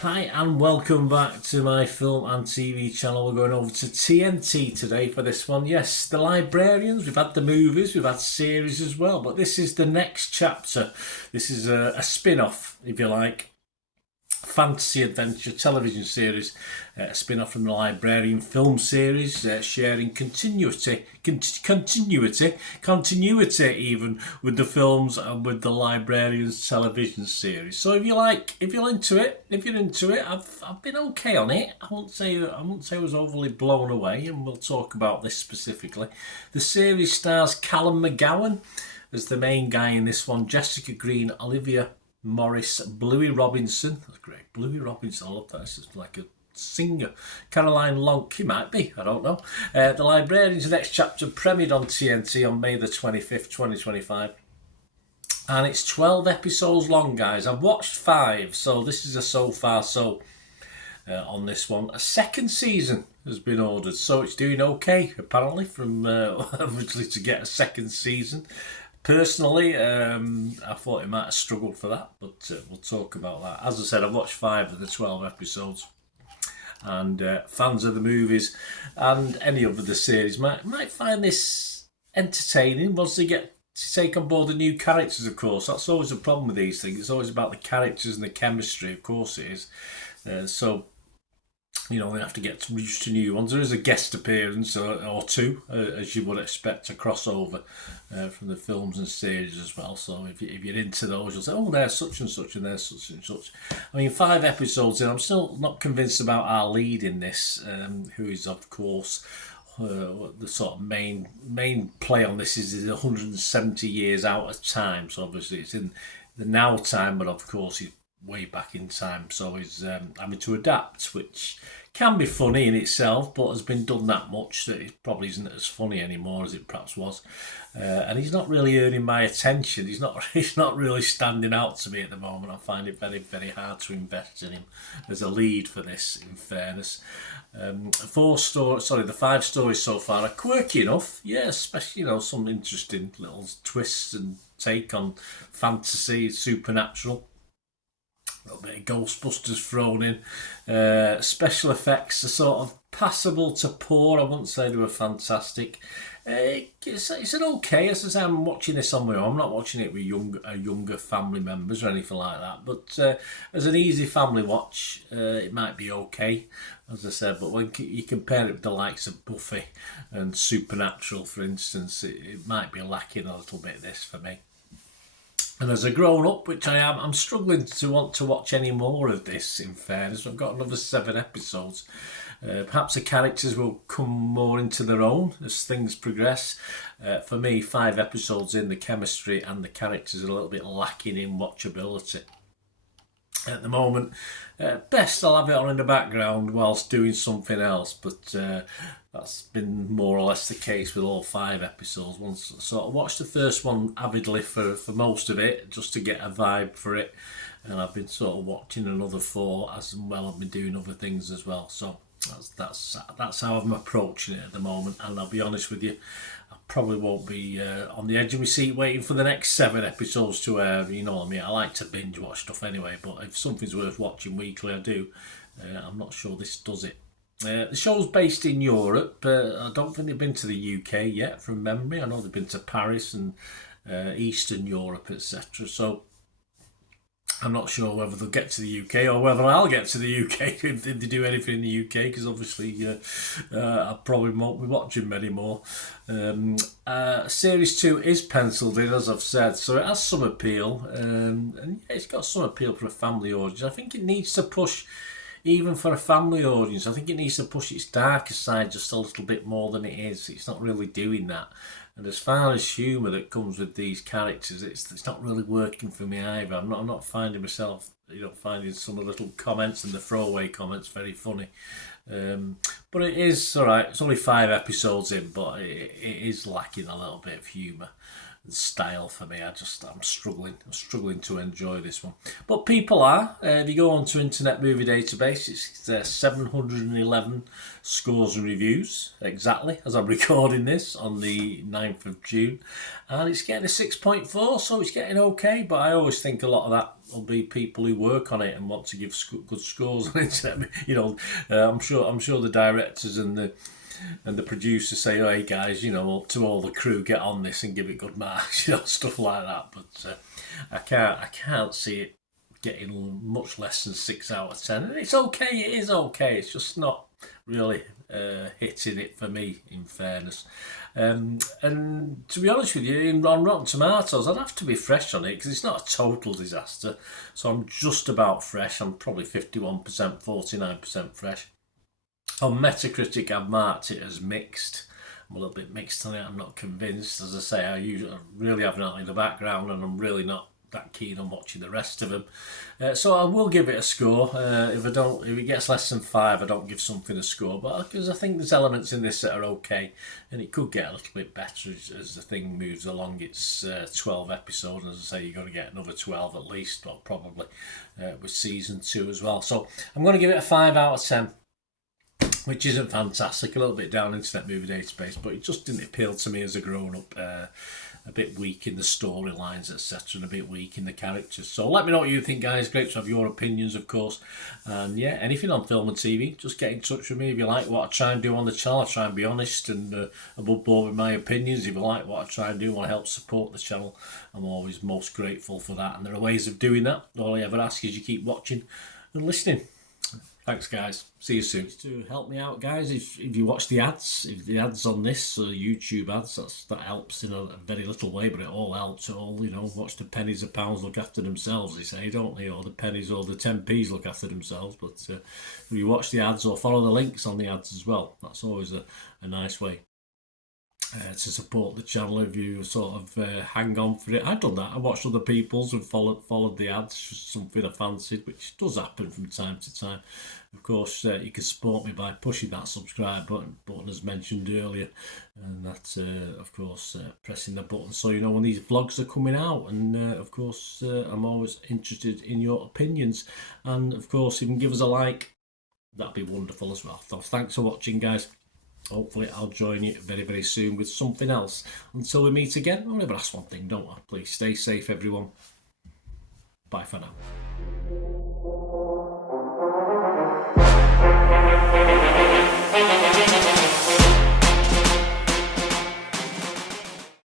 Hi and welcome back to my film and TV channel. We're going over to TNT today for this one. Yes, The Librarians. We've had the movies, we've had series as well, but this is the next chapter. This is a spin-off, if you like. Fantasy adventure television series, a spin-off from the Librarian film series, sharing continuity even with the films and with the Librarians television series. So if you're into it, I've been okay on it. I won't say I was overly blown away, and we'll talk about this specifically. The series stars Callum McGowan as the main guy in this one, Jessica Green, Olivia Morris, Bluey Robinson. That's great. Bluey Robinson, I love that. This is like a singer. Caroline Lonk, he might be, I don't know. The Librarians next chapter premiered on TNT on May the 25th, 2025. And it's 12 episodes long, guys. I've watched 5, so this is a so far so on this one. A second season has been ordered, so it's doing okay, apparently, from obviously to get a second season. Personally, I thought it might have struggled for that, but we'll talk about that. As I said, I've watched 5 of the 12 episodes, and fans of the movies and any of the series might find this entertaining once they get to take on board the new characters, of course. That's always a problem with these things. It's always about the characters and the chemistry, of course it is. So they have to get used to new ones. There is a guest appearance or two, as you would expect, a crossover from the films and series as well. So if you're into those, you'll say, oh, there's such and such and there's such and such. I mean, 5 episodes in, I'm still not convinced about our lead in this, who is, of course, the sort of main play on this is 170 years out of time. So obviously it's in the now time, but of course he's way back in time. So he's having to adapt, which can be funny in itself, but has been done that much that it probably isn't as funny anymore as it perhaps was. And he's not really earning my attention. He's not really standing out to me at the moment. I find it very, very hard to invest in him as a lead for this, in fairness. The 5 stories so far are quirky enough. Yeah, especially, some interesting little twists and take on fantasy, supernatural. A little bit of Ghostbusters thrown in. Special effects are sort of passable to poor. I wouldn't say they were fantastic. It's an okay. As I say, I'm watching this on my own. I'm not watching it with younger family members or anything like that. But as an easy family watch, it might be okay, as I said. But when you compare it with the likes of Buffy and Supernatural, for instance, it might be lacking a little bit, this, for me. And as a grown-up, which I am, I'm struggling to want to watch any more of this, in fairness. I've got another 7 episodes. Perhaps the characters will come more into their own as things progress. For me, 5 episodes in, the chemistry and the characters are a little bit lacking in watchability. At the moment, best I'll have it on in the background whilst doing something else, but that's been more or less the case with all 5 episodes. Once I sort of watched the first one avidly for most of it, just to get a vibe for it, and I've been sort of watching another 4 as well. I've been doing other things as well, so that's how I'm approaching it at the moment. And I'll be honest with you, I probably won't be on the edge of my seat waiting for the next 7 episodes to air. You know what I mean? I like to binge watch stuff anyway, but if something's worth watching weekly, I do. I'm not sure this does it. The show's based in Europe. I don't think they've been to the UK yet, from memory. I know they've been to Paris and Eastern Europe, etc. So I'm not sure whether they'll get to the UK or whether I'll get to the UK if they do anything in the UK, because obviously I probably won't be watching many more. Series 2 is penciled in, as I've said, so it has some appeal, and it's got some appeal for a family audience. I think it needs to push, even for a family audience, I think it needs to push its darker side just a little bit more than it is. It's not really doing that. And as far as humour that comes with these characters, it's not really working for me either. I'm not finding myself, finding some of the little comments and the throwaway comments very funny. But it is alright. It's only 5 episodes in, but it is lacking a little bit of humour style for me. I'm struggling to enjoy this one. But people are. If you go onto Internet Movie Database, it's 711 scores and reviews exactly as I'm recording this on the 9th of June, and it's getting a 6.4, so it's getting okay. But I always think a lot of that will be people who work on it and want to give good scores on Internet. I'm sure the directors and the producers say, "Oh, hey guys, to all the crew, get on this and give it good marks," stuff like that. But I can't see it getting much less than 6 out of 10. And it's okay. It is okay. It's just not really hitting it for me, in fairness. And to be honest with you, on Rotten Tomatoes, I'd have to be fresh on it because it's not a total disaster. So I'm just about fresh. I'm probably 51%, 49% fresh. On Metacritic, I've marked it as mixed. I'm a little bit mixed on it. I'm not convinced. As I say, I really have that in the background, and I'm really not that keen on watching the rest of them. So I will give it a score. If it gets less than 5, I don't give something a score. But because I think there's elements in this that are okay, and it could get a little bit better as the thing moves along. It's 12 episodes, and as I say, you've got to get another 12 at least, or probably with season 2 as well. So I'm going to give it a 5 out of 10. Which isn't fantastic, a little bit down Internet Movie Database, but it just didn't appeal to me as a grown-up. A bit weak in the storylines, etc., and a bit weak in the characters. So let me know what you think, guys. Great to have your opinions, of course. And yeah, anything on film and TV, just get in touch with me. If you like what I try and do on the channel, I try and be honest and above board with my opinions. If you like what I try and do, want to help support the channel, I'm always most grateful for that. And there are ways of doing that. All I ever ask is you keep watching and listening. Thanks, guys. See you soon. To help me out, guys, if you watch the ads, if the ads on this YouTube ads, that helps in a very little way, but it all helps. It all, watch the pennies and pounds look after themselves, they say, don't they? Or the pennies or the 10p's look after themselves. But if you watch the ads or follow the links on the ads as well, that's always a nice way to support the channel. If you sort of hang on for it. I've done that. I watched other people's and followed the ads, just something I fancied, which does happen from time to time. Of course, you can support me by pushing that subscribe button as mentioned earlier, and that's of course pressing the button so you know when these vlogs are coming out. And of course, I'm always interested in your opinions, and of course, if you can give us a like, that'd be wonderful as well. So thanks for watching, guys. Hopefully I'll join you very, very soon with something else. Until we meet again, I'll never ask one thing, don't I? Please stay safe, everyone. Bye for now.